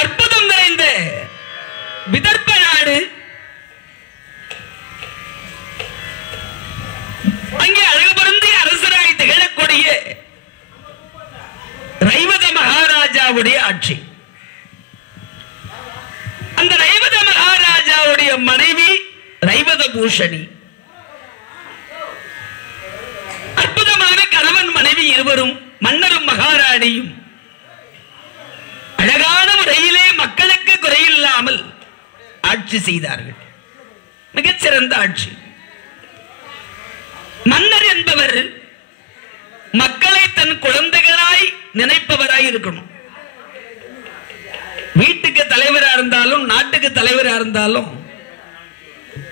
அற்புதம் நிறைந்த விதர்ப்ப நாடு. அங்கே அழகு பொருந்திய அரசராய் திகழக்கூடிய ரைவத மகாராஜாவுடைய ஆட்சி. அந்த ரைவத மகாராஜாவுடைய மனைவி ரைவத பூஷணி. அற்புதமான கணவன் மனைவி இருவரும் மன்னரும் மகாராணியும் அழகான முறையிலே மக்களுக்கு குறையில்லாமல் ஆட்சி செய்தார்கள். மிகச்சிறந்த ஆட்சி. மன்னர் என்பவர் மக்களை தன் குழந்தைகளாய் நினைப்பவராய் இருக்கணும். வீட்டுக்கு தலைவரா இருந்தாலும் நாட்டுக்கு தலைவரா இருந்தாலும்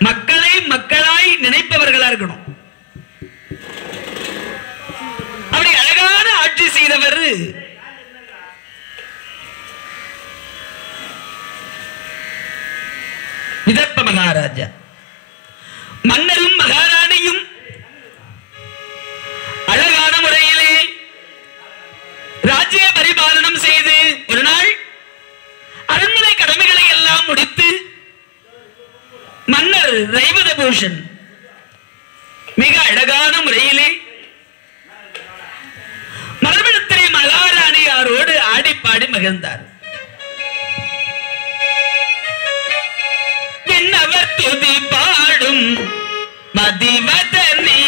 மக்களை மக்களாய் நினைப்பவர்களா இருக்கணும். அப்படி அழகான ஆட்சி செய்தவர் விதர்ப்ப மகாராஜா. மன்னரும் மகாராணியும் அழகான முறையிலே ராஜ்ய பரிபாலனம் செய்து ஒரு நாள் அரண்மனை கடமைகளை எல்லாம் முடித்து மன்னர் ரைவத பூஷன் மிக அழகான முறையிலே மரபிடத்திலே மகாராணியாரோடு ஆடிப்பாடி மகிழ்ந்தார். என்னவர் துதி பாடும் மதிவதனி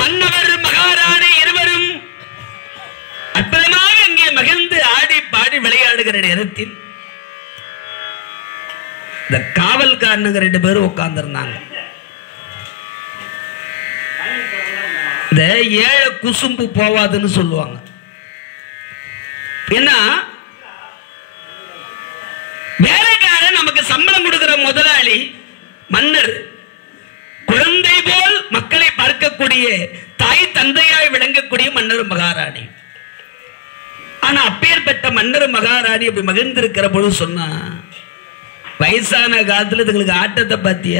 மன்னவர் மகாராணி இருவரும் அற்புதமாக இங்கே மகிழ்ந்து ஆடி பாடி விளையாடுகிற நேரத்தில் இந்த காவல்காரனுங்க 2 பேரும் உட்கார்ந்து இருந்தாங்க. இந்த ஏழை குசும்பு போவாதுன்னு சொல்லுவாங்க. ஏன்னா வேலைக்காரன் நமக்கு சம்பளம் கொடுக்கிற முதலாளி மன்னர், குழந்தை போல் மக்களை பார்க்கக்கூடிய தாய் தந்தையாய் விளங்கக்கூடிய மன்னர் மகாராணி. ஆனா அப்பேற்பட்ட மன்னர் மகாராணி அப்படி மகிழ்ந்திருக்கிற பொழுது சொன்னா, வயசான காலத்துல இதுங்களுக்கு ஆட்டத்தை பாத்திய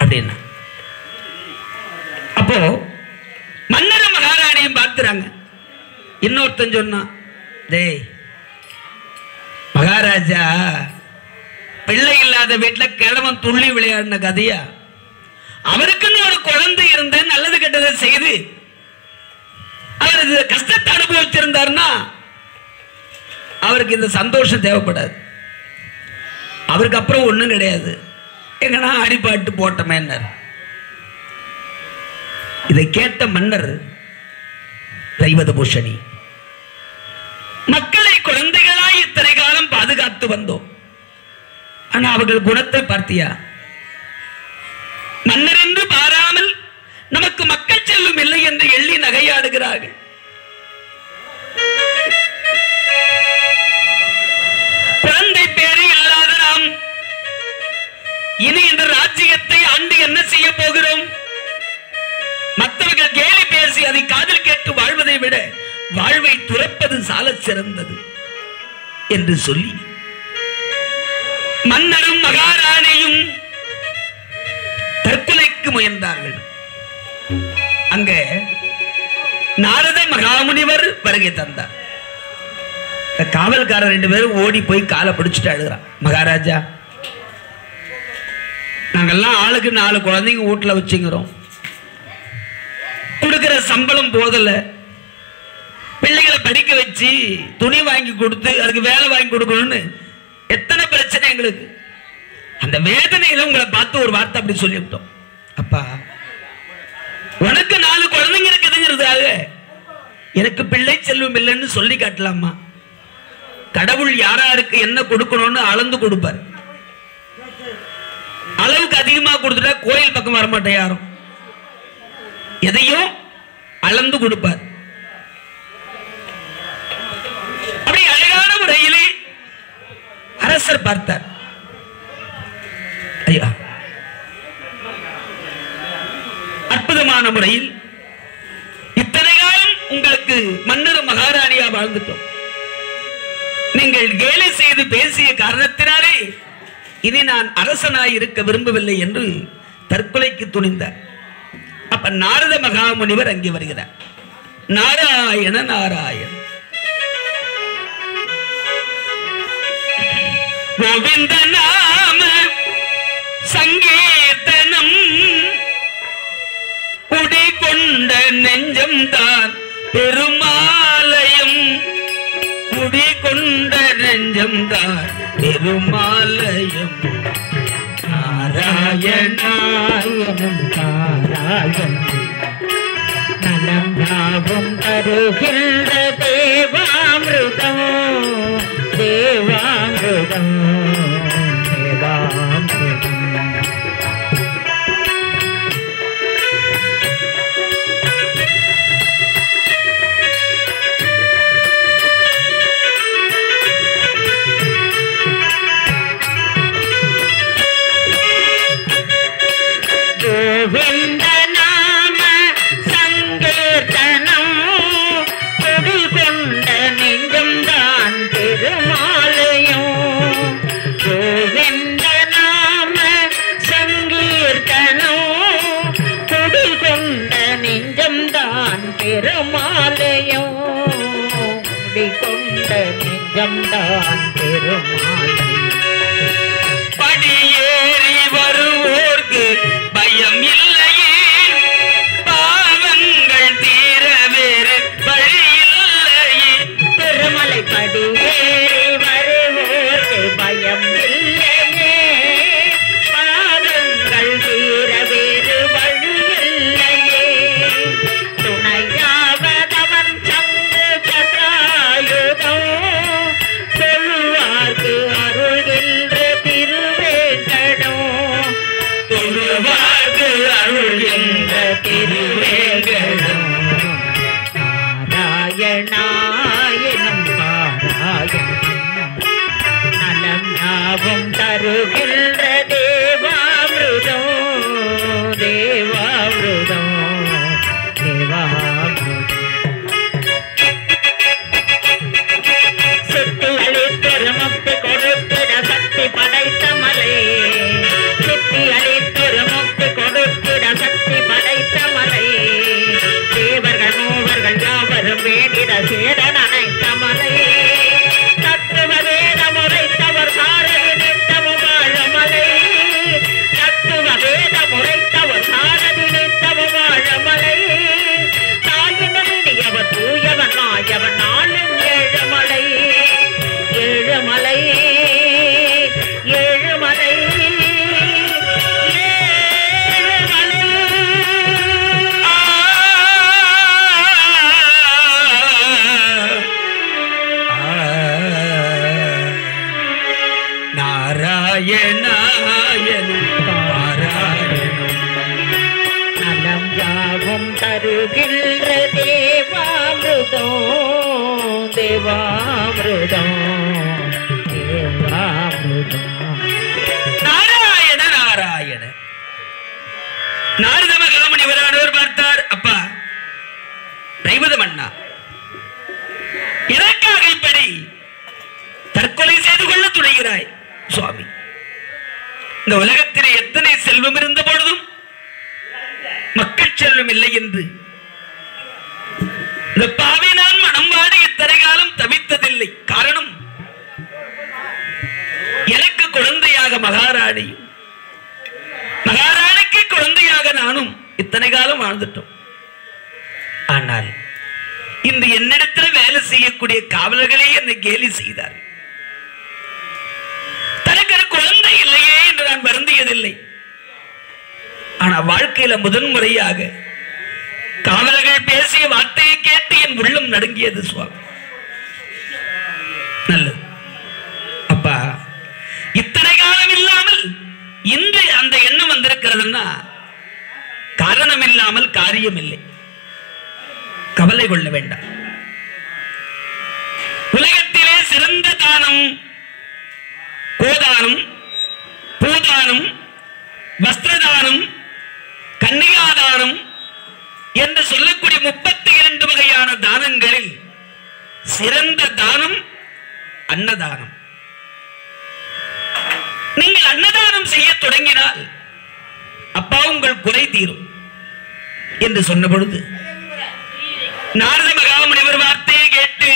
அப்படின்னா, அப்போ மன்னர் மகாராணியும் பார்த்துறாங்க. இன்னொருத்தன் சொன்னா, டேய் மகாராஜா பிள்ளை இல்லாத வீட்டுல கிழவன் துள்ளி விளையாடின கதையா, அவருக்குன்னு ஒரு குழந்தை இருந்த நல்லது கெட்டதை செய்து அவர் கஷ்டத்தை அனுபவிச்சிருந்தாருன்னா அவருக்கு இந்த சந்தோஷம் தேவைப்படாது. அவருக்கு அப்புறம் ஒண்ணும் கிடையாது, எங்கன்னா அடிபாட்டு போட்டமே. இதை கேட்ட மன்னர் ரைவத பூஷணி, மக்களை குழந்தைகளாய் இத்தனை காலம் பாதுகாத்து வந்தோம், ஆனா அவர்கள் குணத்தை பார்த்தியா? மன்னர் என்று பாராமல் நமக்கு மக்கள் செல்லும் இல்லை என்று எள்ளி நகையாடுகிறார்கள். குழந்தை பேரு இல்லாத நாம் இனி இந்த ராஜ்யத்தை ஆண்டு என்ன செய்ய போகிறோம்? மற்றவர்கள் கேலி பேசி அதை காதில் கேட்டு வாழ்வதை விட வாழ்வை துறப்பது சால சிறந்தது என்று சொல்லி மன்னரும் மகாராணியும் தற்கொலைக்கு முயன்றார்கள். அங்க நாரத மகாமுனிவர் வருகை தந்தார். காவல்காரர் 2 பேரும் ஓடி போய் காலை பிடிச்சிட்டு அழுகிறான். மகாராஜா, நாங்கெல்லாம் ஆளுக்கு 4 குழந்தைங்க வீட்டுல வச்சுக்கிறோம், கொடுக்கிற சம்பளம் போதல, பிள்ளைகளை படிக்க வச்சு துணி வாங்கி கொடுத்து அதுக்கு வேலை வாங்கி கொடுக்கணும்னு எத்தனை பிரச்சனை எங்களுக்கு. அந்த வேதனையில உங்களை பார்த்து ஒரு வார்த்தை அப்படி சொல்லிவிட்டோம். அப்பா, உனக்கு 4 குழந்தைங்க இருக்குதுங்கிறதாக எனக்கு பிள்ளை செல்வம் இல்லைன்னு சொல்லி காட்டலாமா? கடவுள் யாராருக்கு என்ன கொடுக்கணும்னு அளந்து கொடுப்பார். அளவுக்கு அதிகமா கொடுத்துட்டா கோயில் பக்கம் வரமாட்டேன் யாரும். எதையும் அளந்து கொடுப்பார். அப்படி அழகான முறையிலே அரசர் பார்த்தார். ஐயா, அற்புதமான முறையில் இத்தனை காலம் உங்களுக்கு மன்னர் மகாராணியா வாழ்ந்துட்டோம், நீங்கள் கேலி செய்து பேசிய காரணத்தினாலே இனி நான் அரசனாய் இருக்க விரும்பவில்லை என்று தற்கொலைக்கு துணிந்தார். அப்ப நாரத மகாமுனிவர் அங்கே வருகிறார். நாராயண நாராயண கோவிந்த நாம சங்கீர்த்தனம் குடிகொண்ட நெஞ்சம் தான் பெருமாலயம், குடிகொண்ட நெஞ்சம் தான் பெருமாலயம். நாராயணாயனம் நாராயணம் நலம் யாவும் தருகின்ற தேவாமிருதம், தேவாமிருதம், தேவாமிருதம். கோவிந்த நாம சங்கீர்த்தனம் குடிகொண்ட நெஞ்சம் தான் பெருமாலயம், கோவிந்த நாம சங்கீர்த்தனம் குடிகொண்ட நெஞ்சம் தான் பெருமாலயம், குடிகொண்ட நெஞ்சம் தான் பெருமாலயம். படியேறி வருவோர்க்கு பயம் இல்லையே, பாவங்கள் தீர வேறு வழி இல்லையே. திருமலை படியேறி வருவோர்க்கு பயம் இல்லையே, பாவங்கள் திருவேங்கடம் நாராயணாயனம் பாராயணம் நலம் யாவும் தருகின்ற தேவாமிருதம் தேவாமிருதம் தேவாமிருதம் சித்திகளை பெருமுக்தி கொடுத்திட சக்தி படைத்த மலை சித்திகளை பெருமுக்தி கொடுத்திட சக்தி படைத்த மலை தேவர்கள் மூவர்கள் யாவரும் வேண்டிட சேரன் அனைத்த மலை தத்துவ வேத முறைத்தவர் சாரதி நித்தமும் வாழமலை தத்துவ வேத முறைத்தவர் சாரதி நித்தமும் வாழமலை தாயினவர் தூயவன் நாயவன் நாளும் ஏழுமலை ஏழுமலை ஏழுமலை நாராயணாயனம் பாராயணம் நலம் யாவும் தருகின்ற தேவாமிருதம் தேவாமிருதம் தேவாமிருதம் நாராயண நாராயண நாரத மகாமுனிவரானவர் பார்த்தார். அப்பா தெய்வத மன்னா, எனக்காக இப்படி தற்கொலை செய்து கொள்ள துணிகிறாய் சுவாமி. இந்த உலகத்திலே எத்தனை செல்வம் இருந்த பொழுதும் மக்கள் செல்வம் இல்லை என்று இந்த பாவி நான் மனம் வாடி இத்தனை காலம் தவித்ததில்லை. காரணம், எனக்கு குழந்தையாக மகாராணியும் மகாராணிக்கு குழந்தையாக நானும் இத்தனை காலம் வாழ்ந்துட்டோம். ஆனால் இந்த என்னிடத்தில் வேலை செய்யக்கூடிய காவலர்களே என்னை கேலி செய்தார். தனக்கு குழந்தை இல்லையே என்று நான் வருந்தியதில்லை. ஆனா வாழ்க்கையில முதன்முறையாக காவலர்கள் பேசிய வார்த்தையை கேட்டு என் உள்ளம் நடுங்கியது சுவாமி. நல்லது அப்பா, இத்தனை காலம் இல்லாமல் இன்று அந்த எண்ணம் வந்திருக்கிறதுன்னா காரணம் இல்லாமல் காரியம் இல்லை. கவலை கொள்ள வேண்டாம். உலகத்திலே சிறந்த தானம் கோதானம், பூதானம், வஸ்திரதானம், கன்னிகாதானம் என்று சொல்லக்கூடிய 32 வகையான தானங்களில் சிறந்த தானம் அன்னதானம். நீங்கள் அன்னதானம் செய்ய தொடங்கினால் அப்பா உங்கள் குறை தீரும் என்று சொன்ன பொழுது நாரத மகாமுனிவர் வார்த்தையை கேட்டு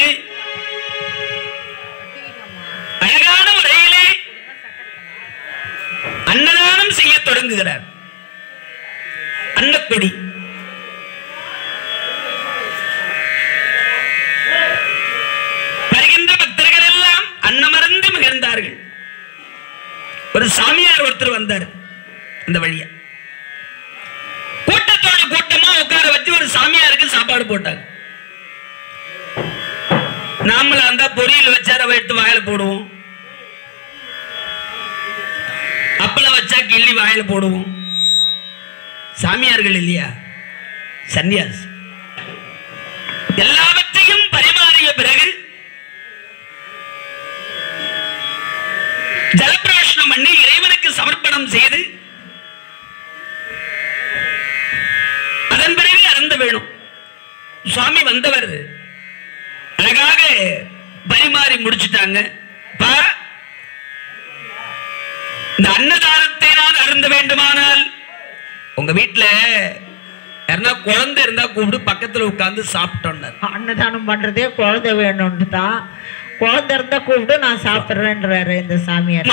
அழகான முறையிலே அன்னதானம் செய்ய தொடங்குகிறார். அன்னக்கொடி வருகின்ற பக்தர்கள் எல்லாம் அன்னமறந்து மகிழ்ந்தார்கள். ஒரு சாமியார் ஒருத்தர் வந்தார். அந்த வழியா கூட்டத்தோட கூட்டமா உட்கார வச்சு ஒரு சாமியாருக்கு சாப்பாடு போட்டாங்க. நாமள அந்த பொரியல் வச்சா ரவை எடுத்து வாயில போடுவோம், அப்பளம் வச்சா கிள்ளி வாயில போடுவோம். சாமியார்கள் இல்லையா, சன்னியாசி. எல்லாவற்றையும் பரிமாறிய பிறகு ஜலப்பிரவேசனம் பண்ணி இறைவனுக்கு சமர்ப்பணம் செய்து அதன் பிறகு அருந்த வேணும். சுவாமி வந்தவர் அழகாக பரிமாறி முடிச்சுட்டாங்க. இந்த அன்னதானத்தை நான் அருந்த வேண்டுமானால் உங்க வீட்டுல யாருன்னா குழந்தை இருந்தா கூப்பிட்டு பக்கத்துல உட்கார்ந்து சாப்பிட்டோம். அன்னதானம் பண்றதே குழந்தை வேணும்னு தான். குழந்தை இருந்தா கூப்பிட்டு நான் சாப்பிடுறேன்றாரு இந்த சாமியார்.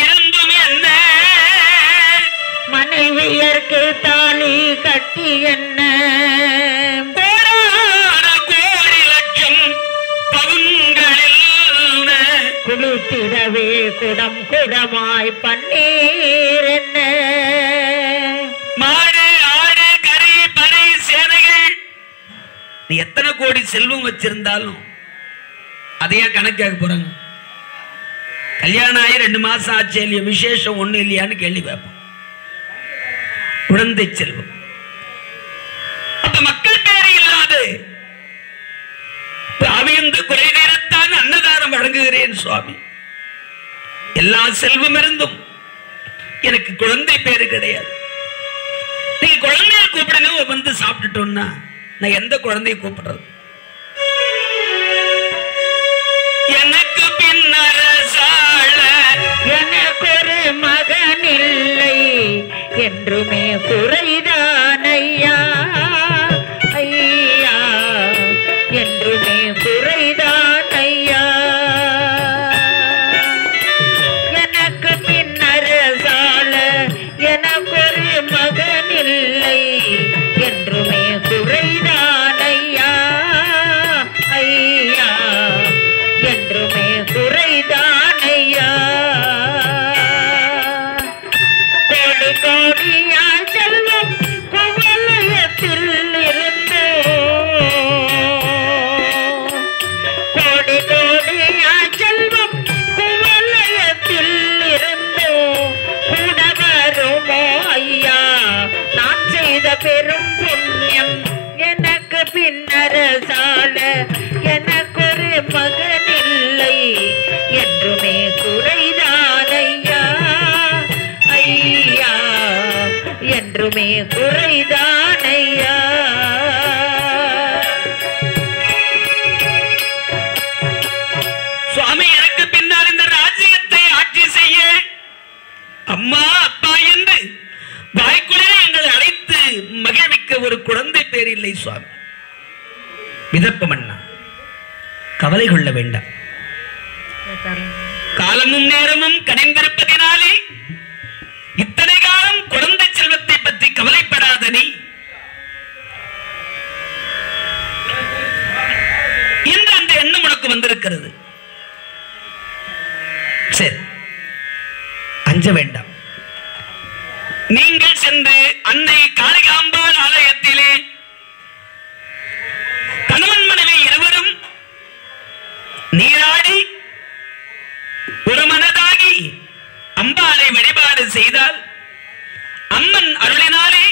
இருந்தும் என்ன மனைவியருக்கு தாலி கட்டி என்ன கோடி லட்சம் பவுன்களில் குளித்திடவே குடம் குடமாய் பன்னீர் என்ன மாடு ஆடு கறி பனை சேனைகள். நீ எத்தனை கோடி செல்வம் வச்சிருந்தாலும் அதையா கணக்காக போறாங்க. கல்யாணம் ஆகி 2 மாசம் ஆச்சு இல்லையா, விசேஷம் ஒண்ணு இல்லையான்னு கேள்வி வைப்போம். குழந்தை செல்வம். அப்ப மக்கள் பேரு இல்லாது அவிழ்ந்து குறை நேரத்தான் அன்னதானம் வழங்குகிறேன் சுவாமி. எல்லா செல்வம் இருந்தும் எனக்கு குழந்தை பேரு கிடையாது. நீங்க குழந்தைய கூப்பிடுங்க, வந்து சாப்பிட்டுட்டோம்னா நான் எந்த குழந்தைய கூப்பிடுறது? எனக்கு பின்னரசாள எனக்கு ஒரு மகன் இல்லை என்றுமே குறைதான் ஐயா, ஐயா என்றுமே குறைதான் ஐயா. எனக்கு பின்னரசாள எனக்கு ஒரு மகன் இல்லை என்றுமே குறைதான் ஐயா, ஐயா என்றுமே குறைதான் ஐயா. கோடி கோடியா செல்வம் குவலயத்தில் இருந்தோ, கோடி கோடியா செல்வம் குவலயத்தில் இருந்தோ கூட வருமோ ஐயா நான் செய்த பெரும் புண்ணியம். எனக்கு பின்னரசால எனக்கு ஒரு மகன் இல்லை என்றுமே குறைதான் ஐயா, ஐயா என்றுமே குறைதான் ஐயா. சுவாமி, எனக்கு பின்னால் இந்த ராஜ்யத்தை ஆட்சி செய்ய அம்மா அப்பா என்று வாய்க்குள்ளே எங்களை அழைத்து மகிழ்விக்க ஒரு குழந்தை பேர் இல்லை சுவாமி. விதர்ப்ப மன்னா, கவலை கொள்ள வேண்டாம். காலமும் நேரமும் கனிந்திருப்பதினாலே இத்தனை காலம் குழந்தை செல்வத்தை பற்றி கவலைப்படாத நீ இன்று அந்த எண்ணம் உனக்கு வந்திருக்கிறது. சரி, அஞ்ச வேண்டாம். நீங்கள் சென்று அன்னை காளிகாம்பாள் ஆலயத்திலே கணவன் மனைவி இருவரும் நீராடி ஒரு மனதாகி அம்பாளை வழிபாடு செய்தால் அம்மன் அருளினாலே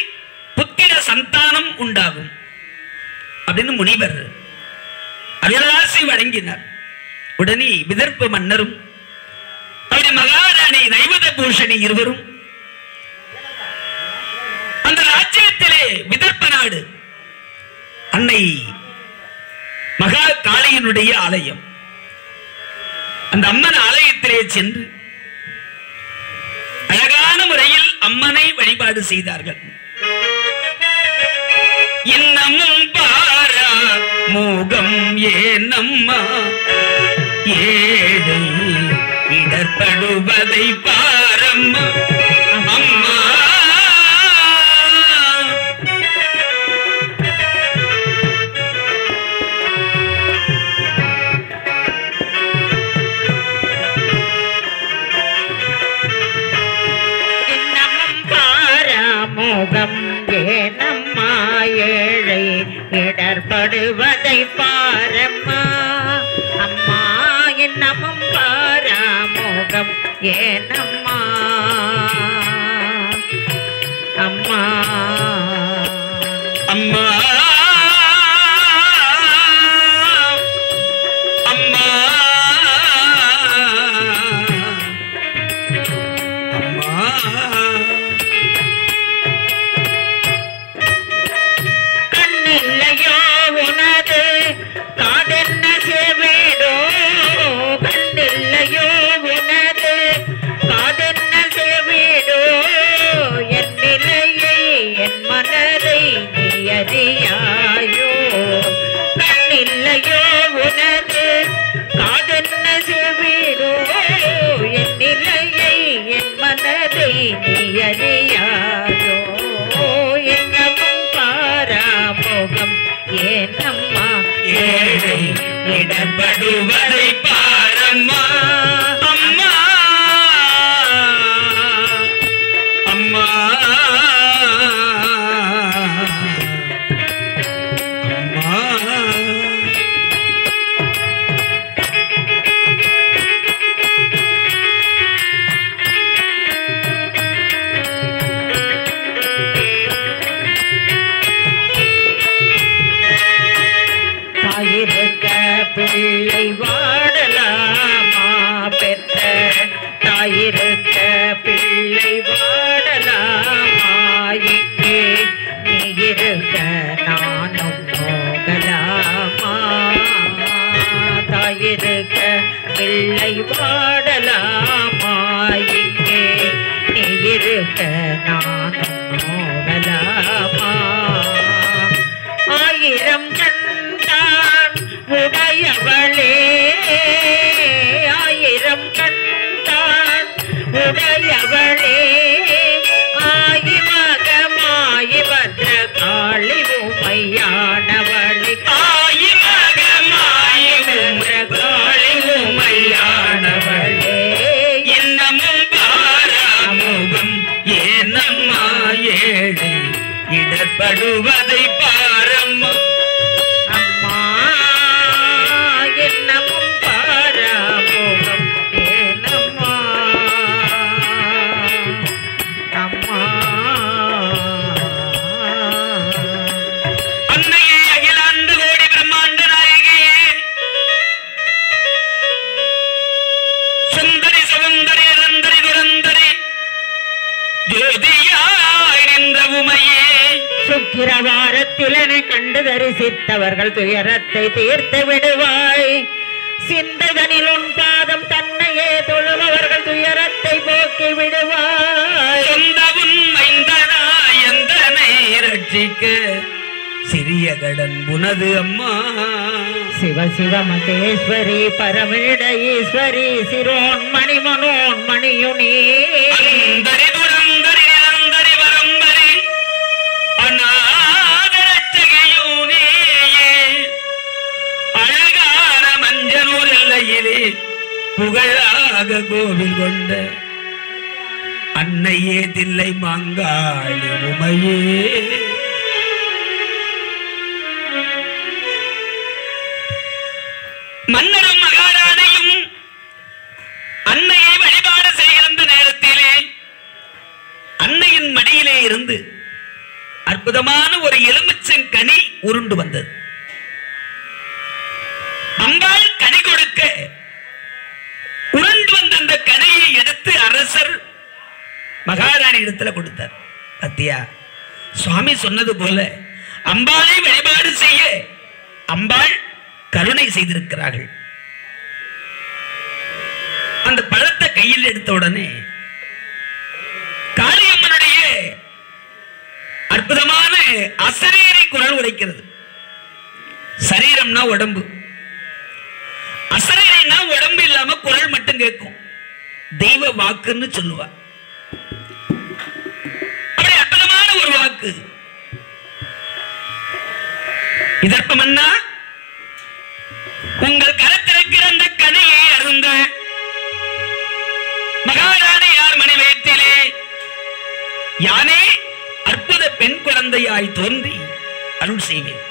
புத்திர சந்தானம் உண்டாகும் அப்படின்னு முனிவர் அருளாசி வழங்கினார். உடனே விதர்ப்ப மன்னரும் அவருடைய மகாராணி நைவத பூஷணி இருவரும் அந்த ராஜ்யத்திலே விதர்ப்ப நாடு அன்னை மகா காளியினுடைய ஆலயம், அந்த அம்மன் ஆலயத்திலே சென்று அழகான முறையில் அம்மனை வழிபாடு செய்தார்கள். இன்னமும் பாரா மோகம் ஏனம்மா ஏழை இடர்படுவதை பாரம்மா அம்மா. ஏனம்மா ஏழை இடர்படுவதை பாரம்மா அம்மா. என்னமும் பாராமோகம் ஏனம்மா அம்மா அம்மா அம்மா அம்மா. கண்ணில்லையோ உனது காதென்ன சேவேடோ, கண்ணில்லையோ உனது காதென்ன சேவேடோ, என் நிலையை என் மனதை நீ அறியாயோ. கண்ணில்லையோ உனது காதென்ன சேவேடோ, என் நிலையை என் மனதை நீ அறியாயோ. என்னமும் பாராமோகம் ஏனம்மா ஏழை இடர்படுவதை பாரம்மா அம்மா அம்மா அம்மா. தாயிருக்க பிள்ளை வாடலாமாயிங்கே நீ இருக்க நானும் நோகலாமா தாயிருக்க பிள்ளை வாடலாமாயிங்கே நீ இருக்க நானும் நோகலாமா ஆயிரம் கண்டான் உடையவளே ஆயிரம் கண்டான் உடையவளே ஆயிமகமாயி பத்ர காளி உமையானவளே ஆயிமகமாயி பத்ர காளி உமையானவளே இன்னமும் பாராமுகம் ஏனம்மா ஏழை இடர்படுவதை பாரம்மா அம்மா என்னமும் பாராமுகம் ஏனம்மா அம்மா அன்னையே அகிலாண்டு கோடி பிரம்மாண்ட நாயகியே சுந்தரி சுகந்தரி அனந்தரி துரந்தரி ஜோதியாய் நின்ற உமையே சுக்கிரவாரத்திலனை கண்டு தரிசித்தவர்கள் துயரத்தை தீர்த்து விடுவாய் சிந்தைதனில் உன் பாதம் தன்னையே தொழுபவர்கள் துயரத்தை போக்கி விடுவாய் சொந்தவும் மைந்தனாய் எந்தனை ரட்சிக்க சிறிய கடன் புனது அம்மா சிவ சிவ மகேஸ்வரி பரமிட ஈஸ்வரி சிரோன்மணி மனோன்மணியுனே அழகான மஞ்சனூர் எல்லையிலே புகழாக கோவில் கொண்ட அன்னையே தில்லை மாங்காளி உமையே மன்னரும் மகாராணியும் அன்னையை வழிபாடு செய்கின்ற நேரத்திலே அன்னையின் மடியிலே இருந்து அற்புதமான ஒரு எலுமிச்சங்கனி உருண்டு வந்தது. அம்பாள் கனி கொடுக்க உருண்டு வந்த அந்த கனியை எடுத்து அரசர் மகாராணி இடத்துல கொடுத்தார். அத்தியா சுவாமி சொன்னது போல அம்பாளை வழிபாடு செய்ய அம்பாள் கருணை செய்திருக்கிறார்கள். அந்த பழத்தை கையில் எடுத்த உடனே காளியம்மனுடைய அற்புதமான அசரீரி குரல் உரைக்கிறது. சரீரம்னா உடம்பு, அசரீரினா உடம்பு இல்லாம குரல் மட்டும் கேட்கும். தெய்வ வாக்குன்னு சொல்லுவா. அப்படி அற்புதமான ஒரு வாக்கு. இதற்கு மன்னா உங்கள் கரத்திருக்கிற அந்த கனியை அருந்த மகாராணி யார் மணி வயிற்றிலே யானே அற்புத பெண் குழந்தையாய் தோன்றி அருள் செய்வேன்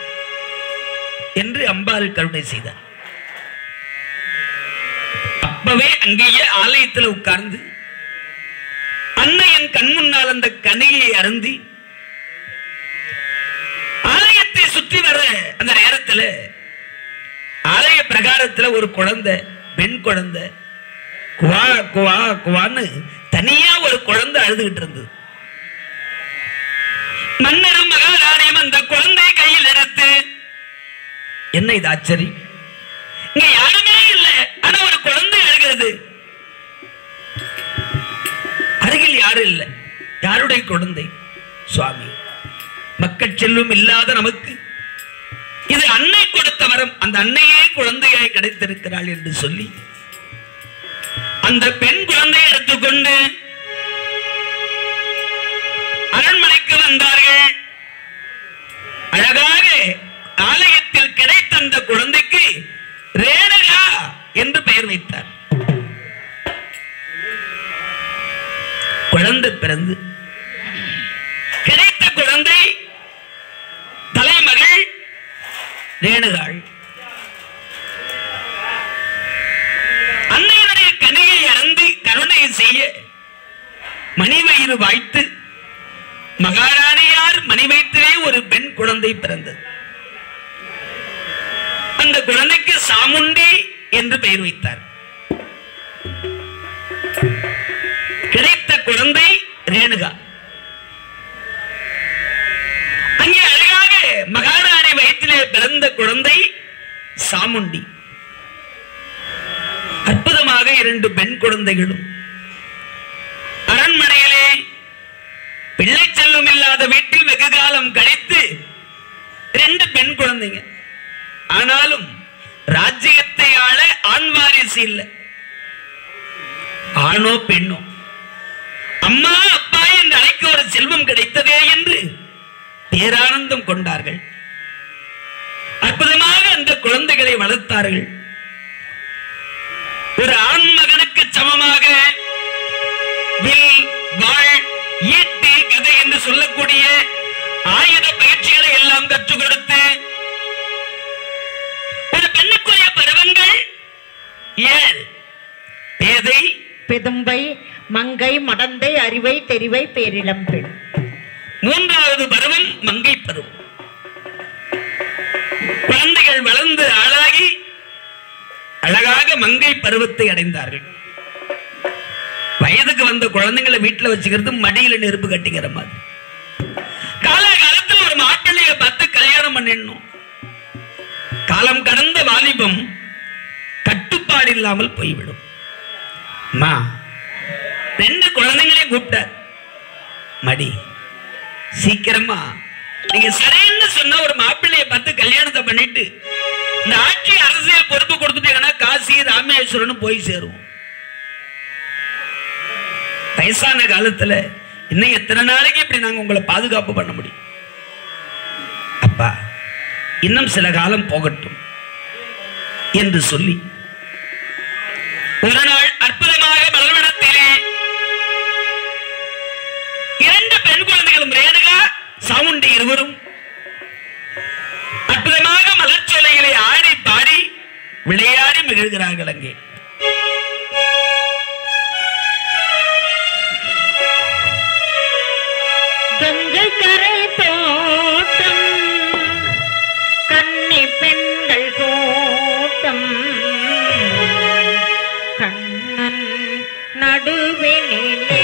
என்று அம்பாள் கருணை செய்தார். அப்பவே அங்கேயே ஆலயத்தில் உட்கார்ந்து அன்னையின் கண் முன்னால் அந்த கனியை அருந்தி ஆலயத்தை சுற்றி வர அந்த நேரத்தில் ஆலய பிரகாரத்தில் ஒரு குழந்தை, பெண் குழந்தை குவா குவா குவான்னு தனியா ஒரு குழந்தை அழுதுகிட்டு இருந்தது. மன்னரும் மகாராணியும் அந்த குழந்தையை கையில் எடுத்து, என்ன இது ஆச்சரியம், இங்க யாருமே இல்லை, ஆனா ஒரு குழந்தை அழுகிறது, அருகில் யாரும் இல்லை, யாருடைய குழந்தை? சுவாமி, மக்கள் செல்வம் இல்லாத நமக்கு இது அன்னை கொடுத்த வரம், அந்த அன்னையே குழந்தையாய் கிடைத்திருக்கிறாள் என்று சொல்லி அந்த பெண் குழந்தையை எடுத்துக்கொண்டு அரண்மனைக்கு வந்தார்கள். அழகாக ஆலயத்தில் கிடைத்த அந்த குழந்தைக்கு ரேணுகா என்று பெயர் வைத்தார். குழந்தை பிறந்து கிடைத்த குழந்தை தலைமகள் ரேணுகாள். அன்னையினுடைய கனியை அறந்து கருணை செய்ய மணிவயிறு வாய்த்து மகாராணியார் மணி வயிற்றிலே ஒரு பெண் குழந்தை பிறந்தது. அந்த குழந்தைக்கு சாமுண்டி என்று பெயர் வைத்தார். ரேணுகா. அங்கே அழகாக மகாராணி வயிற்றிலே பிறந்த குழந்தை சாமுண்டி. அற்புதமாக 2 பெண் குழந்தைகளும். அரண்மனையிலே பிள்ளை செல்லும் இல்லாத வீட்டில் வெகு காலம் கழித்து 2 பெண் குழந்தைங்க. ஆனாலும் ராஜ்யத்தை ஆள ஆண் வாரிசு இல்லை. ஆணோ பெண்ணோ அம்மா அப்பா என்று அழைக்க ஒரு செல்வம் கிடைத்ததே என்று பேரானந்தம் கொண்டார்கள். அற்புதமாக அந்த குழந்தைகளை வளர்த்தார்கள். ஒரு ஆண் மகனுக்கு சமமாக வில், வாழ், ஈட்டி, கதை என்று சொல்லக்கூடிய ஆயுத பயிற்சிகளை எல்லாம் கற்றுக் கொடுத்து ஒரு பெண்ணுக்குரிய பருவங்கள் 7: பேதை, பெதும்பை, மங்கை, மடந்தை, அறிவை, தெரிவை, பேரிளம் பெண். 3வது பருவம் மங்கை பருவம். குழந்தைகள் வளர்ந்து ஆளாகி அழகாக மங்கை பருவத்தை அடைந்தார்கள். வயதுக்கு வந்த குழந்தைங்களை வீட்டில் வச்சுக்கிறது மடியில நெருப்பு கட்டிக்கிற மாதிரி. காலகாலத்தில் ஒரு மாப்பிள்ளைய பார்த்து கல்யாணம் பண்ணிடணும். காலம் கடந்த வாலிபம் கட்டுப்பாடு இல்லாமல் போய்விடும். 2 குழந்தைங்களையும் கூப்பிட்டார். மடி சீக்கிரமா நீங்க சரின்னு சொன்ன ஒரு மாப்பிள்ளைய பார்த்து கல்யாணத்தை பண்ணிட்டு இந்த ஆட்சி அரசியல் பொறுப்பு கொடுத்துட்டீங்கன்னா காசி ராமேஸ்வரன் போய் சேரும். வயசான காலத்துல இன்னும் எத்தனை நாளைக்கு இப்படி நாங்க உங்களை பாதுகாப்பு பண்ண முடியும்? அப்பா இன்னும் சில காலம் போகட்டும் என்று சொல்லி ஒரு நாள் அற்புதமாக மலர்வனத்திலே 2 பெண் குழந்தைகளும் ரேணுகா, சாமுண்டி இருவரும் அற்புதமாக மலர்ச்சோலைகளை ஆடி பாடி விளையாடி மகிழ்கிறார்கள். அங்கே கங்கை கரை தோட்டம், கன்னி பெண்கள் கூட்டம், கண்ணன் நடுவினிலே,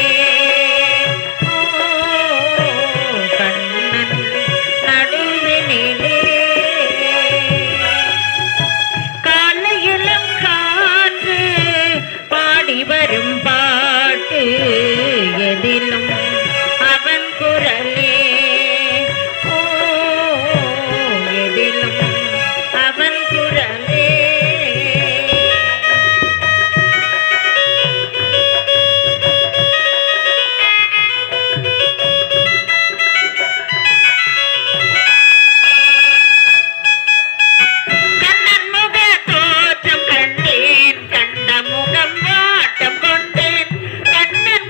கண்ணன் நடுவினிலே, காலையிலும் காற்று பாடி வரும் பாட்டு எதிலும் அவன் குரலே, எதிலும் அவன் குரலே. கண்ணன் முக தோற்றம் கண்டேன், கண்ட முகம் வாட்டம் கொண்டேன், கண்ணன்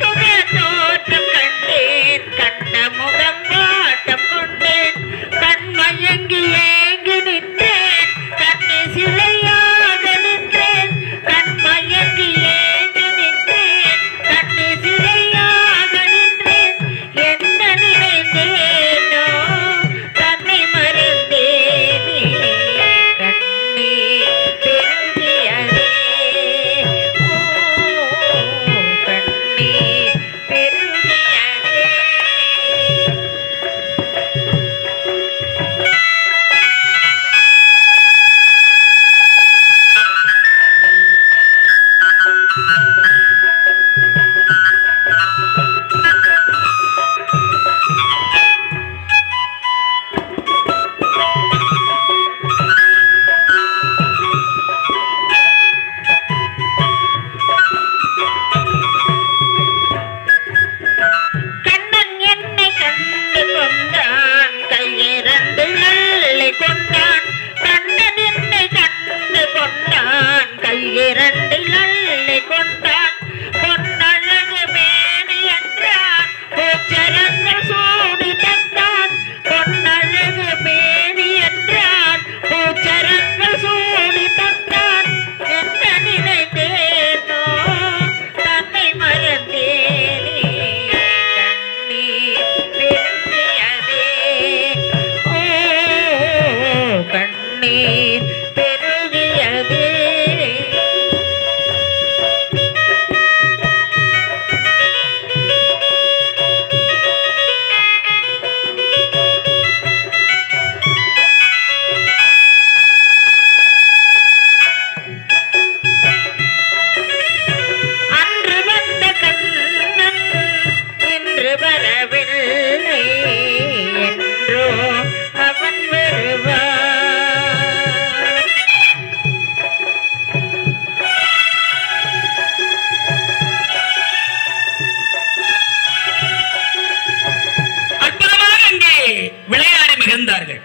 மகிழ்ந்தார்கள்.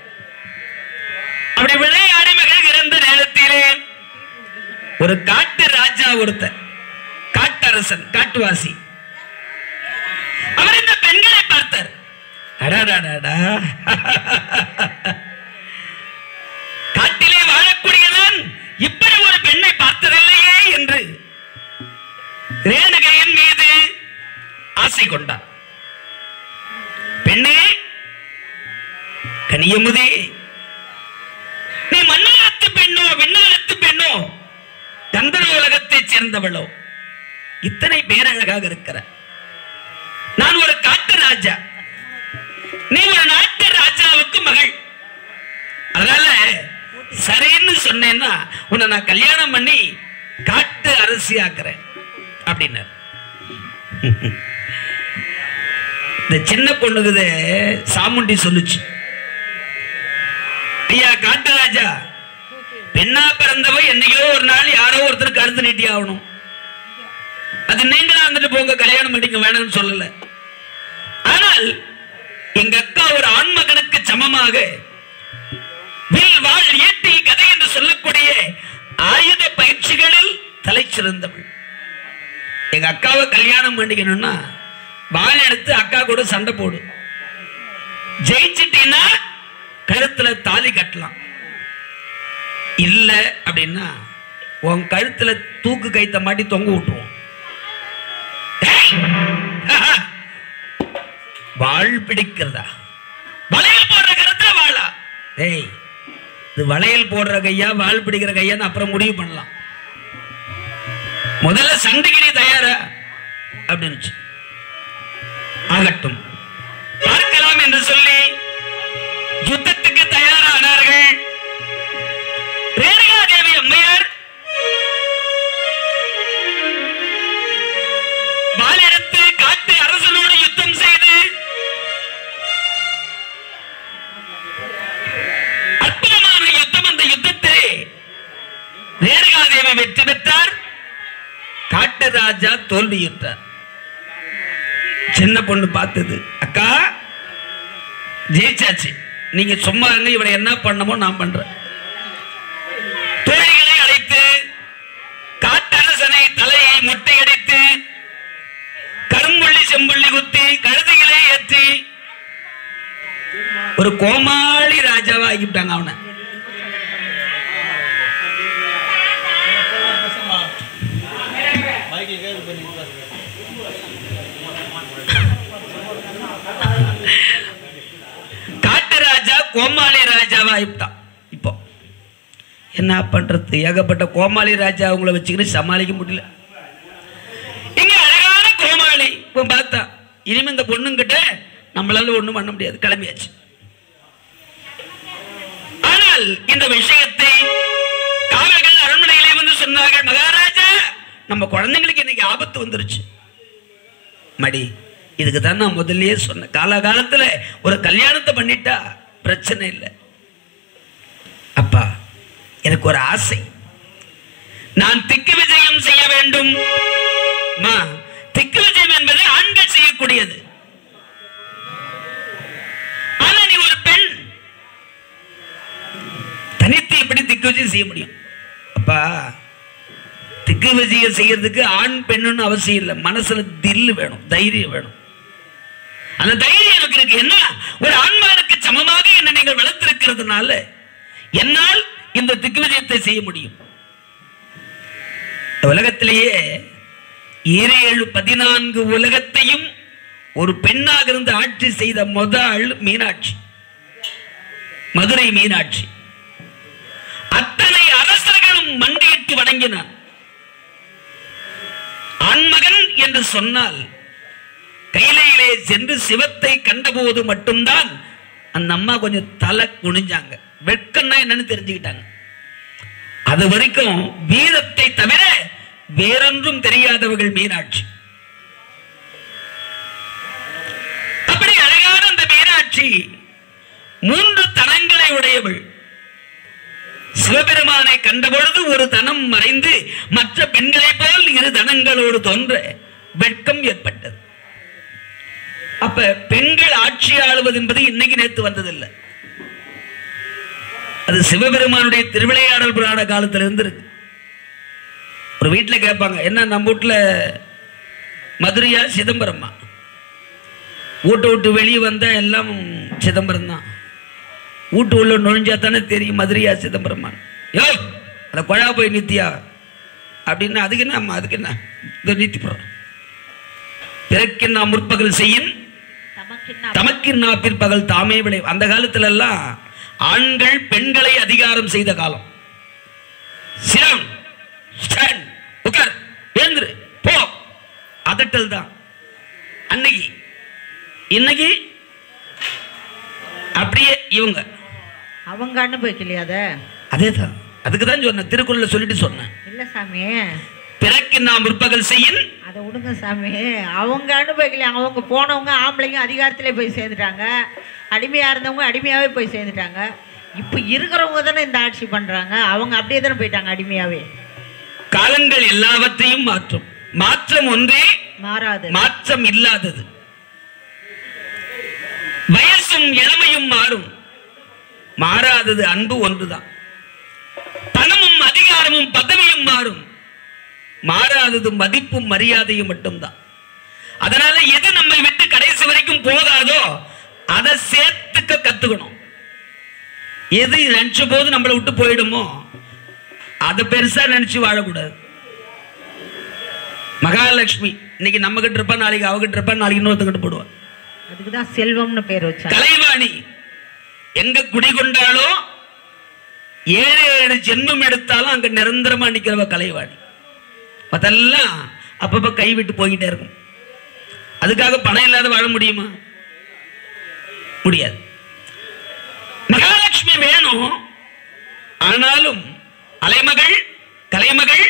அப்படி விளையாடி மகிழ்கிற நேரத்திலே ஒரு காட்டு ராஜா ஒருத்தர், காட்டரசன், காட்டுவாசி, அவர் இந்த பெண்களை பார்த்தார். அடாடாடா, காட்டிலே வாழக்கூடியவன் இப்படி ஒரு பெண்ணை பார்த்ததில்லையே என்று ரேணுகையின் மீது ஆசை கொண்டார். பெண்ணே, கனியமுதே, நீ மண்ணாலத்து பெண்ணோ விண்ணாலத்து பெண்ணோ கந்தர்வ உலகத்தைச் சேர்ந்தவளோ, இத்தனை பேரழகாக இருக்கிற, நான் ஒரு காட்டு ராஜா, நீ ஒரு நாட்டு ராஜாவுக்கு மகள். அதனால சரின்னு சொன்னேன்னா உன்னை நான் கல்யாணம் பண்ணி காட்டு அரசி ஆக்குறேன் அப்படின்னாரு. இந்த சின்ன பொண்ணுக்குது சாமுண்டி சொல்லுச்சு, ஐயா காட்டு ராஜா, பெண்ணா பிறந்தவ என்னையோ ஒரு நாள் யாரோ ஒருத்தருக்கு கழுத்து நீட்டி ஆகணும், அது நீங்களா வந்துட்டு போங்க, கல்யாணம் பண்ணிக்க வேணும்னு சொல்லல. ஆனால் எங்க அக்கா ஒரு ஆண்மகனுக்கு சமமாக வில் வாழ் ஈட்டி கதை என்று சொல்லக்கூடிய ஆயுத பயிற்சிகளில் தலை சிறந்தவள். எங்க அக்காவை கல்யாணம் பண்ணிக்கணும்னா வாள் எடுத்து அக்கா கூட சண்டை போடு, ஜெயிச்சிட்டீங்கன்னா கழுத்துல தாலி கட்டலாம், இல்ல அப்படின்னா உன் கழுத்துல தூக்கு கைத்த மாட்டி தொங்க விட்டுருவோம். வாழ் பிடிக்கிறதா, வளையல் போடுற கருத்துல வாழா, ஏய் இது வளையல் போடுற கையா வாழ் பிடிக்கிற கையான்னு அப்புறம் முடிவு பண்ணலாம், முதல்ல சண்டைக்கு நீ தயாரா அப்படின்னு ஆகட்டும் பார்க்கலாம் என்று சொல்லி யுத்தத்துக்கு தயாரானார்கள். ரேணுகாதேவி அம்மையார் வாளெடுத்து காட்டு அரசனோடு யுத்தம் செய்து அற்புதமான யுத்தம். அந்த யுத்தத்தை ரேணுகாதேவி வெற்றி பெற்றார், காட்டு ராஜா தோல்வியுற்றார். சின்ன பொண்ணு பார்த்தது, அக்கா ஜெயிச்சாச்சு, நீங்க சும்மா இருங்க, இவனை என்ன பண்ணமோ நான் பண்றேன். தோழிகளை அழைத்து காட்டரசனை தலையை முட்டையடித்து கரும்புள்ளி செம்புள்ளி குத்தி கழுதைகளை ஏற்றி ஒரு கோமாளி ராஜாவா ஆகிவிட்டாங்க அவனை. காட்டு ராஜா கோமாளி ராஜாவா ஆகிவிட்டான். இப்போ என்ன பண்றது, ஏகப்பட்ட கோமாளி ராஜா அவங்கள வச்சுக்கிட்டு சமாளிக்க முடியல. இங்க அழகான கோமாளி இப்போ பார்த்தா, இனிமே இந்த பொண்ணுங்கிட்ட நம்மளால ஒண்ணும் பண்ண முடியாது, கிளம்பியாச்சு. ஆனால் இந்த விஷயத்தை காவல்கள் அரண்மனையிலே வந்து சொன்னார்கள், மகாராஜா நம்ம குழந்தைங்களுக்கு இன்னைக்கு ஆபத்து வந்துருச்சு. மடி, இதுக்கு தான் நான் முதல்லயே சொன்னேன், காலகாலத்துல ஒரு கல்யாணத்தை பண்ணிட்டா பிரச்சனை இல்லை. அப்பா எனக்கு ஒரு ஆசை, நான் திக்கு விஜயம் செய்ய வேண்டும். திக்கு விஜயம் என்பது ஆண்கள் செய்யக்கூடியது, ஆனா நீ ஒரு பெண், தனித்து எப்படி திக்கு விஜயம் செய்ய முடியும்? அப்பா திக்கு விஜயம் செய்யறதுக்கு ஆண் பெண்ணுன்னு அவசியம் இல்லை, மனசுல தில்லு வேணும், தைரியம் வேணும். அந்த தைரியம் எனக்கு இருக்கு. என்ன, ஒரு ஆண்மகனுக்கு சமமாக என்ன நீங்கள் வளர்த்திருக்கிறதுனால என்னால் இந்த திக்கு விஜயத்தை செய்ய முடியும். உலகத்திலேயே 7-14 உலகத்தையும் ஒரு பெண்ணாக இருந்து ஆட்சி செய்த முதல் மீனாட்சி, மதுரை மீனாட்சி. அத்தனை அரசர்களும் மண்டியிட்டு வணங்கினார். ஆண்மகன் என்று சொன்னால் கையிலே சென்று சிவத்தை கண்டபோது மட்டும்தான் அந்த அம்மா கொஞ்சம் தலை குனிஞ்சாங்க, வெட்கம்னா என்னன்னு தெரிஞ்சுக்கிட்டாங்க. அது வரைக்கும் வீரத்தை தவிர வேறொன்றும் தெரியாதவர்கள் மீனாட்சி. அப்படி அழகான அந்த மீனாட்சி 3 தனங்களை உடையவள். சிவபெருமானை கண்டபொழுது ஒரு தனம் மறைந்து மற்ற பெண்களை போல் 2 தனங்களோடு தோன்ற வெட்கம் ஏற்பட்டது. அப்ப பெண்கள் ஆட்சி ஆளுவது என்பது இன்னைக்கு நேற்று வந்ததில்லை. அது சிவபெருமானுடைய திருவிளையாடல் புராண காலத்துல இருந்து இருக்கு. ஒரு வீட்டில் கேட்பாங்க, என்ன நம்ம வீட்டில் மதுரையா சிதம்பரமா? வீட்டை விட்டு வெளியே வந்தா எல்லாம் சிதம்பரம் தான். வீட்டு உள்ள நுழைஞ்சா தானே தெரியும் மதுரையா சிதம்பரமா. யோ அந்த குழா போய் நித்தியா அப்படின்னா அதுக்கு என்ன, அதுக்கு என்ன, இதை நித்தி போடுறோம். பிறக்கின்னா முற்பகல் செய்யும் தமக்கின்னா பிற்பகல் தாமே விளை. அந்த காலத்துல எல்லாம் ஆண்கள் பெண்களை அதிகாரம் செய்த காலம். சிரம் ஸ்டாண்ட் உட்கார் எழுந்துரு போ அதட்டல் தான் அன்னைக்கு. இன்னைக்கு அப்படியே இவங்க அவங்க அனுபவிக்கலையா? அதேதான், அதுக்கு தான் சொன்னேன், திருக்குறள்ல சொல்லிட்டு சொன்னேன். இல்ல சாமி, பிறக்கு நாம் முற்பகல் செய்யும் அதை விடுங்க சாமி. அவங்க அனுபவிக்கலையா? அவங்க போனவங்க ஆம்பளைங்க அதிகாரத்திலே போய் சேர்ந்துட்டாங்க, அடிமையா இருந்தவங்க அடிமையாவே போய் சேர்ந்துட்டாங்க. இப்ப இருக்கிறவங்க தானே இந்த ஆட்சி பண்றாங்க. அவங்க அப்படியே தானே போயிட்டாங்க அடிமையாவே. காலங்கள் எல்லாவற்றையும் மாற்றும். மாற்றம் ஒன்றே மாறாது, மாற்றம் இல்லாதது. வயசும் இளமையும் மாறும், மாறாதது அன்பு ஒன்றுதான். பணமும் அதிகாரமும் பதவியும் மாறும், மாறாதது மதிப்பும் மரியாதையும் மட்டும்தான். அதனால எது நம்மை விட்டு கடைசி வரைக்கும் போகாதோ அதை சேர்த்துக்க கத்துக்கணும். எது நினைச்ச போது நம்மளை விட்டு போயிடுமோ அதை பெருசா நினைச்சு வாழக்கூடாது. மகாலட்சுமி இன்னைக்கு நம்ம கிட்ட இருப்பா, நாளைக்கு அவகிட்ட இருப்பா, நாளைக்கு இன்னொருத்தங்கிட்ட போடுவான். அதுக்குதான் செல்வம்னு பேர் வச்சாங்க. கலைவாணி எங்க குடிகொண்டாலோ 7 ஜென்மம் எடுத்தாலும் அங்க நிரந்தரமா நிக்கிறவ கலைவாணி. அதெல்லாம் அப்பப்ப கைவிட்டு போய்கிட்டே இருக்கும். அதுக்காக பணம் இல்லாத வாழ முடியுமா? முடியாது. மகாலட்சுமி வேணும். ஆனாலும் அலைமகள், கலைமகள்,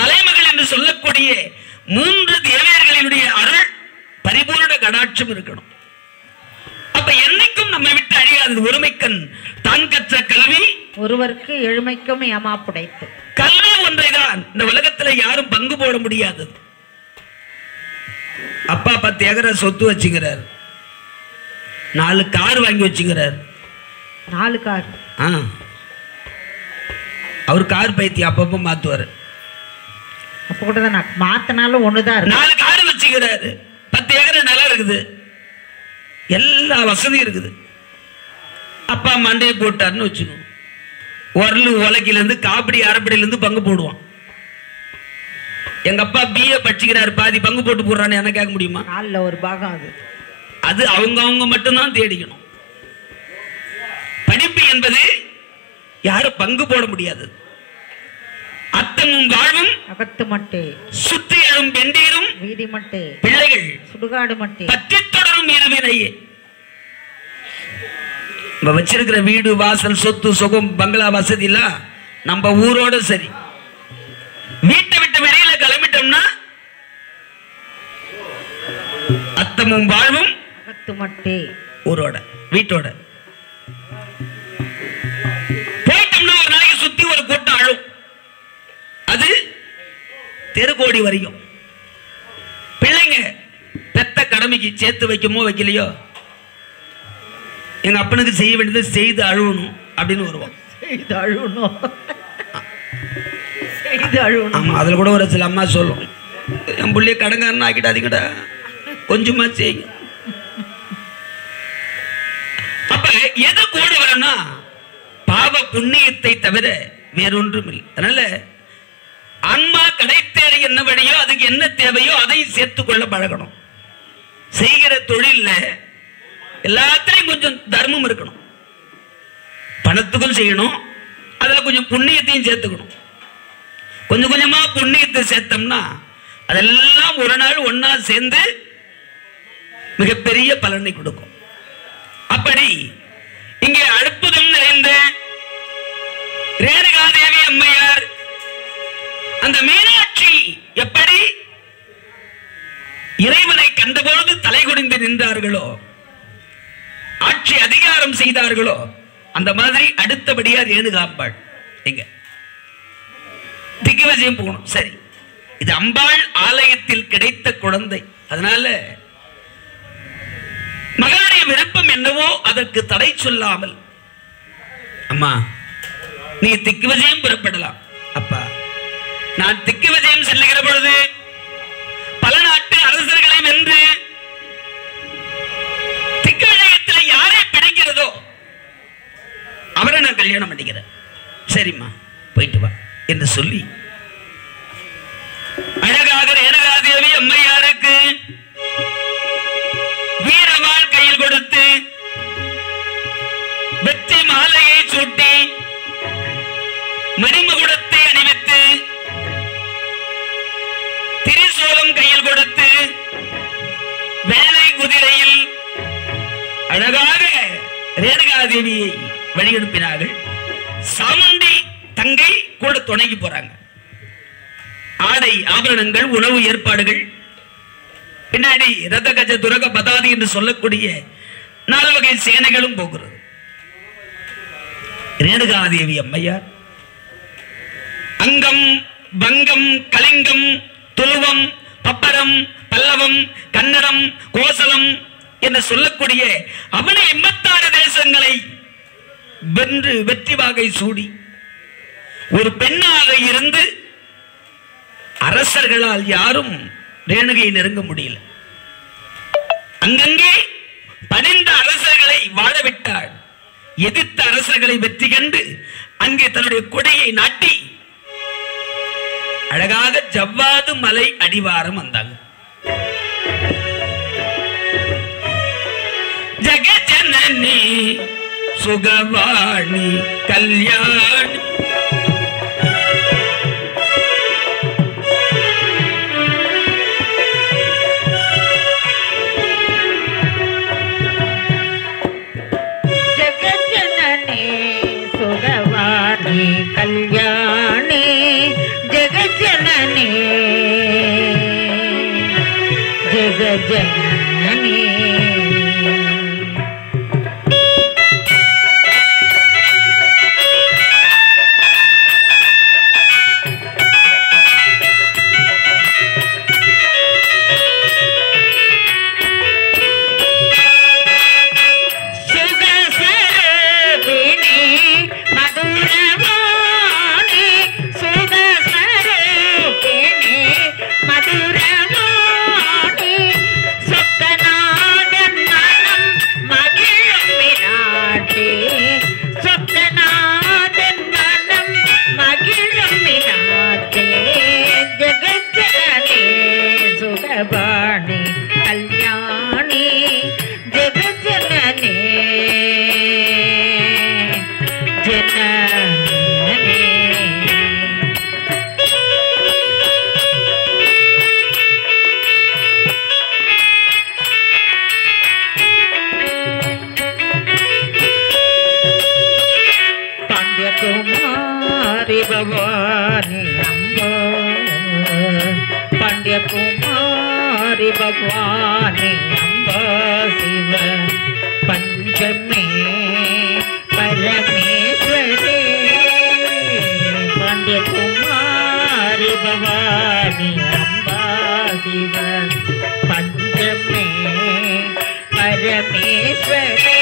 மலைமகள் என்று சொல்லக்கூடிய 3 தேவையர்களினுடைய அருள் பரிபூர்ண கடாட்சம் இருக்கணும். அப்ப என்னைக்கும் நம்ம விட்டு அழியாது. ஒருமைக்கண் தான் கற்ற கல்வி ஒருவருக்கு எழுமைக்கும் ஏமா புடைத்து. கல்வி ஒன்றைதான் இந்த உலகத்துல யாரும் பங்கு போட முடியாது. அப்பா 10 ஏக்கர் சொத்து வச்சுக்கிறார், 4 கார் வாங்கி வச்சுக்கிறார். 4 கார்? அவர் கார் பைத்தி அப்பப்ப மாத்துவாரு. அப்ப கூட தான் மாத்தினாலும் ஒண்ணுதான் இருக்கு. 4 கார் வச்சுக்கிறாரு, 10 ஏக்கர் நிலம் இருக்குது, எல்லா வசதியும் இருக்குது. அப்பா மண்டையை போட்டாருன்னு வச்சுக்கோங்க, உரலு உலகில இருந்து காப்பிடி அரப்படியில இருந்து பங்கு போடுவான். எங்க அப்பா பிஏ படிச்சுக்கிறாரு, பாதி பங்கு போட்டு போடுறான்னு என்ன கேட்க முடியுமா? நாலுல ஒரு பாகம். அது அவங்க மட்டும்தான் தேடிக்கணும். படிப்பு என்பது யாரும் பங்கு போட முடியாது. அத்தமும் வாழ்வும் அகத்து மட்டு, சுற்றி எழும் பெண்டீரும் வீதி மட்டு, பிள்ளைகள் சுடுகாடு மட்டு, பற்றி தொடரும் இருவினையே. நம்ம வச்சிருக்கிற வீடு வாசல் சொத்து சுகம் பங்களா வசதி எல்லாம் நம்ம ஊரோட சரி. வீட்டை விட்டு வெளியில கிளம்பிட்டோம்னா அத்தமும் வாழ்வும் அகத்து மட்டு ஊரோட வீட்டோட. போயிட்டோம்னா ஒரு நாளைக்கு சுத்தி ஒரு கூட்டம் அழும், அது தெருக்கோடி வரைக்கும். பிள்ளைங்க பெத்த கடமைக்கு சேர்த்து வைக்குமோ வைக்கலையோ, எங்க அப்பனுக்கு செய்ய வேண்டியது செய்து அழுவணும் அப்படின்னு வருவோம். செய்து அழுவணும், செய்து அழுவணும். ஆமா, அதுல கூட ஒரு சில அம்மா சொல்லும், என் புள்ளைய கடங்காரன்னு ஆக்கிட்டாதீங்கடா, கொஞ்சமா செய்யுங்க. அப்ப எது கூட வரணும்னா பாவ புண்ணியத்தை தவிர வேறொன்றும் இல்லை. அதனால ஆன்மா கடைத்தேற என்ன வழியோ அதுக்கு என்ன தேவையோ அதை சேர்த்துக் கொள்ள பழகணும். செய்கிற தொழில்ல எல்லாத்திலையும் கொஞ்சம் தர்மம் இருக்கணும். பணத்துக்கும் செய்யணும், அதுல கொஞ்சம் புண்ணியத்தையும் சேர்த்துக்கணும். கொஞ்சம் கொஞ்சமா புண்ணியத்தை சேர்த்தோம்னா அதெல்லாம் ஒரு நாள் ஒன்னா சேர்ந்து மிகப்பெரிய பலனை கொடுக்கும். அப்படி இங்கே அற்புதம் நிறைந்த ரேணுகாதேவி அம்மையார், அந்த மீனாட்சி எப்படி இறைவனை கண்டபோது தலை குனிந்து நின்றார்களோ, ஆட்சி அதிகாரம் செய்தார்களோ, அந்த மாதிரி அடுத்தபடியா ரேணுகாம்பாள் இங்க திக்விஜயம் போகணும். சரி, இது அம்பாள் ஆலயத்தில் கிடைத்த குழந்தை. அதனால மகளுடைய விருப்பம் என்னவோ அதற்கு தடை சொல்லாமல், அம்மா நீ திக்கு விஜயம் புறப்படலாம். அப்பா, நான் திக்கு விஜயம் செல்லுகிற பொழுது பல நாட்டு அரசர்களை வென்று திக்கு விஜயத்தில் யாரை பிடிக்கிறதோ அவரை நான் கல்யாணம் பண்ணிக்கிறேன். சரிம்மா, போயிட்டு வா என்று சொல்லி அழகாக ரேணுகாதேவி அம்மையாருக்கு வீரவாள் கையில் கொடுத்து வெற்றி மாலையை சூட்டி மணிமகுடத்தை அணிவித்து திரிசூலம் கையில் கொடுத்து வேலை குதிரையில் அழகாக ரேணுகாதேவியை வழியனுப்பினார்கள். சாமுண்டி தங்கை கூட துணைக்கு போறாங்க. ஆடை ஆபரணங்கள், உணவு ஏற்பாடுகள், பின்னாடி ரத கஜ துரக பதாதி என்று சொல்லக்கூடிய 4 வகை சேனைகளும் போகிறது. ரேணுகாதேவி அம்மையார் அங்கம், பங்கம், கலிங்கம், துருவம், பப்பரம், பல்லவம், கன்னடம், கோசலம் என்று சொல்லக்கூடிய அவனை 86 தேசங்களை வென்று வெற்றி வாகை சூடி ஒரு பெண்ணாக இருந்து அரசர்களால் யாரும் ரேணுகையை நெருங்க முடியல. அங்கங்கே பணிந்த அரசர்களை வாழவிட்டாள். எதிர்த்த அரசர்களை வெற்றி கண்டு அங்கே தன்னுடைய கொடையை நாட்டி அழகாக ஜவ்வாது மலை அடிவாரம் வந்தாங்க. ஜெகஜனனி சுகவாணி கல்யாணி கல்யாணி ஜெகஜனனி ஜெகஜனனி குமாரி பவானி அம்பா பாண்டிய குமாரி பவானி அம்பா சிவ பஞ்சமே பரமேஸ்வரே பாண்டிய குமாரி பவானி அம்பா சிவ பஞ்சமே பரமேஸ்வரே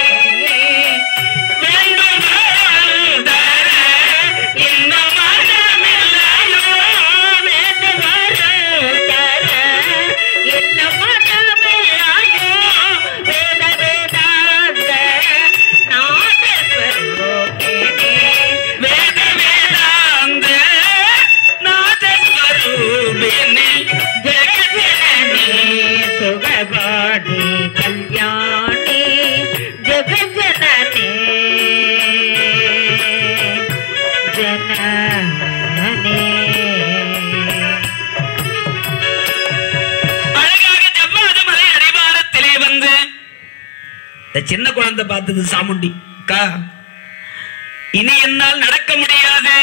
சின்ன குழந்தை பார்த்தது சாமுண்டி, அக்கா இனி என்னால் நடக்க முடியாது,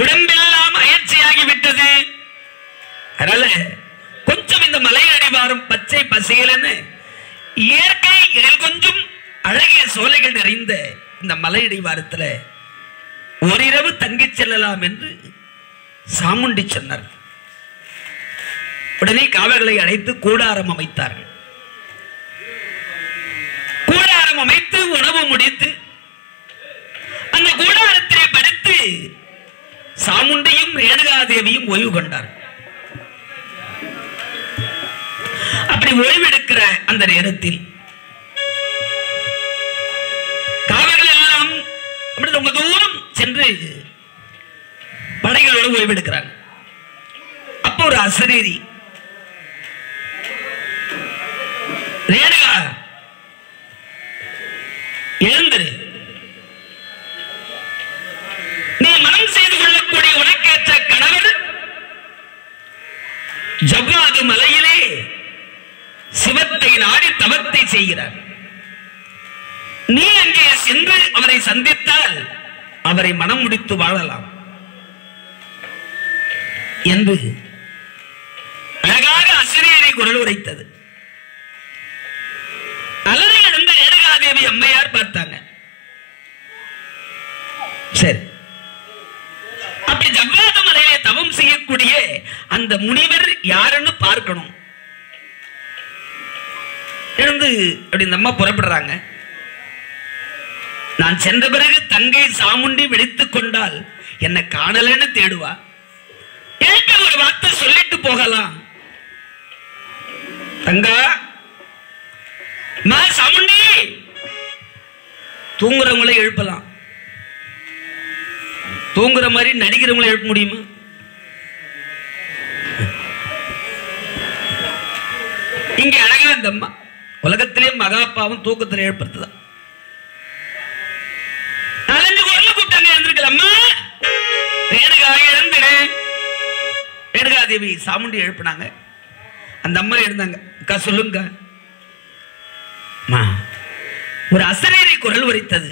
உடம்பெல்லாம் அயற்சியாகி விட்டது, அதனால கொஞ்சம் இந்த மலை அடிவாரம் பச்சை பசேலன்னு இயற்கை எழில் கொஞ்சம் அழகிய சோலைகள் நிறைந்த இந்த மலை அடிவாரத்துல ஓரிரவு தங்கிச் செல்லலாம் என்று சாமுண்டி சொன்னார். உடனே காவலர்களை அழைத்து கூடாரம் அமைத்தார்கள். கூடாரம் அமைத்து உணவு முடித்து அந்த கூடாரத்திலே படுத்து சாமுண்டையும் ரேணுகாதேவியும் ஓய்வு கொண்டார். அப்படி ஓய்வெடுக்கிற அந்த நேரத்தில் காவலர்கள் எல்லாம் ரொம்ப தூரம் சென்று படைகளோடு ஓய்வெடுக்கிறாங்க. அப்போ ஒரு அசரீரி ரேணுகா எழுந்திரு, நீ மனம் செய்து கொள்ளக்கூடிய உனக்கேற்ற கணவர் ஜவ்வாது மலையிலே சிவத்தை நாடி தவத்தை செய்கிறார். நீ அங்கே சென்று அவரை சந்தித்தால் அவரை மனம் முடித்து வாழலாம் என்று அழகாக அசிரியரை குரல் உரைத்தது. அலறி எழுந்த ரேணுகாதேவி அம்மையார் பார்த்தாங்க. சரி, அப்படி ஜவ்வாது மலையிலே தவம் செய்யக்கூடிய அந்த முனிவர் யாருன்னு பார்க்கணும். எழுந்து அப்படி இந்த அம்மா புறப்படுறாங்க. நான் சென்ற பிறகு தங்கை சாமுண்டி வெடித்துக் கொண்டால் என்னை காணலன்னு தேடுவா. ஏற்க ஒரு வார்த்தை சொல்லிட்டு போகலாம். தங்கா சாமுண்டி, தூங்குறவங்களை எழுப்பலாம், தூங்குற மாதிரி நடிக்கிறவங்களை எழுப்ப முடியுமா? இங்க அழகா இந்த அம்மா உலகத்திலே மகாபாவம் தூக்கத்தில் எழுப்புறதுதான். நாலஞ்சு குரல் கூப்பிட்டாங்க, எழுந்திருக்கலாமா? ரேணுகா எழுந்துடு. ரேணுகாதேவி சாமுண்டி எழுப்பினாங்க. அந்த அம்மா எழுந்தாங்க. அக்கா சொல்லுங்க. ஒரு அசரீரி குரல் உரைத்தது.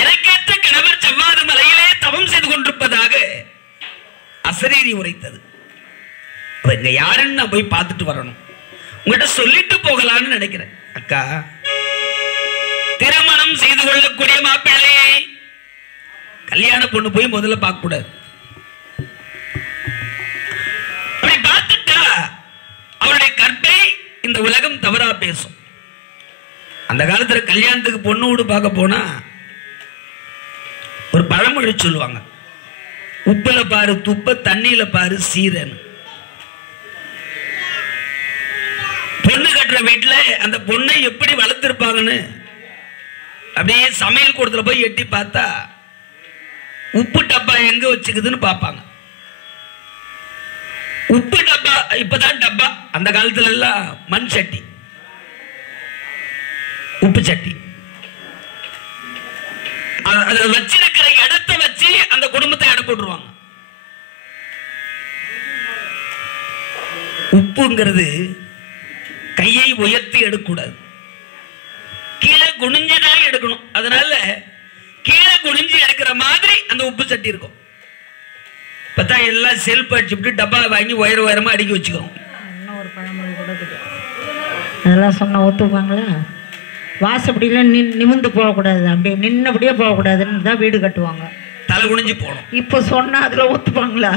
எனக்கேற்ற கணவர் ஜவ்வாது மலையிலே தவம் செய்து கொண்டிருப்பதாக அசரீரி உரைத்தது. இங்க யாருன்னு நான் போய் பார்த்துட்டு வரணும், உங்கள்கிட்ட சொல்லிட்டு போகலான்னு நினைக்கிறேன். அக்கா, திருமணம் செய்து கொள்ளக்கூடிய மாப்பிள்ளையை கல்யாண பொண்ணு போய் முதல்ல பார்க்க கூடாது. அப்படி பார்த்துட்டா அவருடைய கற்பை இந்த உலகம் தவறா பேசும். அந்த காலத்துல கல்யாணத்துக்கு பொண்ணு வீடு பார்க்க போனா ஒரு பழமொழி சொல்லுவாங்க, உப்புல பாரு துப்ப, தண்ணியில பாரு சீரன். பொண்ணு கட்டுற வீட்டுல அந்த பொண்ணை எப்படி வளர்த்திருப்பாங்கன்னு அப்படியே சமையல் கூடத்துல போய் எட்டி பார்த்தா உப்பு டப்பா எங்க வச்சுக்குதுன்னு பார்ப்பாங்க. உப்பு டப்பா இப்பதான் டப்பா, அந்த காலத்துல எல்லாம் மண் சட்டி, உப்பு சட்டி. அதை வச்சிருக்கிற இடத்தை வச்சு அந்த குடும்பத்தை எடை போட்டுருவாங்க. உப்புங்கிறது கையை உயர்த்தி எடுக்கக்கூடாது, கீழே குனிஞ்சுதான் எடுக்கணும். அதனால கீழே குனிஞ்சு எடுக்கிற மாதிரி அந்த உப்பு சட்டி இருக்கும். பார்த்தா எல்லாம் செல்ஃப் அடிச்சுட்டு டப்பா வாங்கி உயரமா அடுக்கி வச்சுக்கிறோம். இன்னும் ஒரு பழமொழி கூட அதெல்லாம் சொன்ன ஒத்துப்பாங்களா? வாசப்படியில நிமிந்து போகக்கூடாது, அப்படியே நின்னபடியே போகக்கூடாதுன்னு தான் வீடு கட்டுவாங்க. தலை குனிஞ்சு போகணும். இப்போ சொன்னா அதுல ஒத்துப்பாங்களா?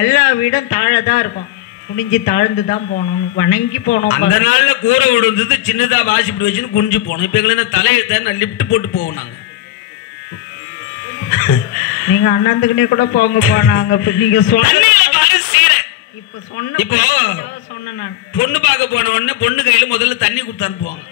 எல்லா வீடும் தாழதான் இருக்கும், குனிஞ்சு தாழ்ந்து தான் போகணும், வணங்கி போகணும். அந்த நாள்ல கூரை விடுந்தது சின்னதா வாசிப்படி வச்சுன்னு குனிஞ்சு போகணும். இப்ப எங்களை தலையை லிப்ட் போட்டு போவோம் நாங்க. நீங்க அண்ணாந்துக்குனே கூட போங்க போனாங்க. நீங்க இப்போ பொண்ணு பார்க்க போன உடனே பொண்ணு கையில முதல்ல தண்ணி கொடுத்து அனுப்புவாங்க.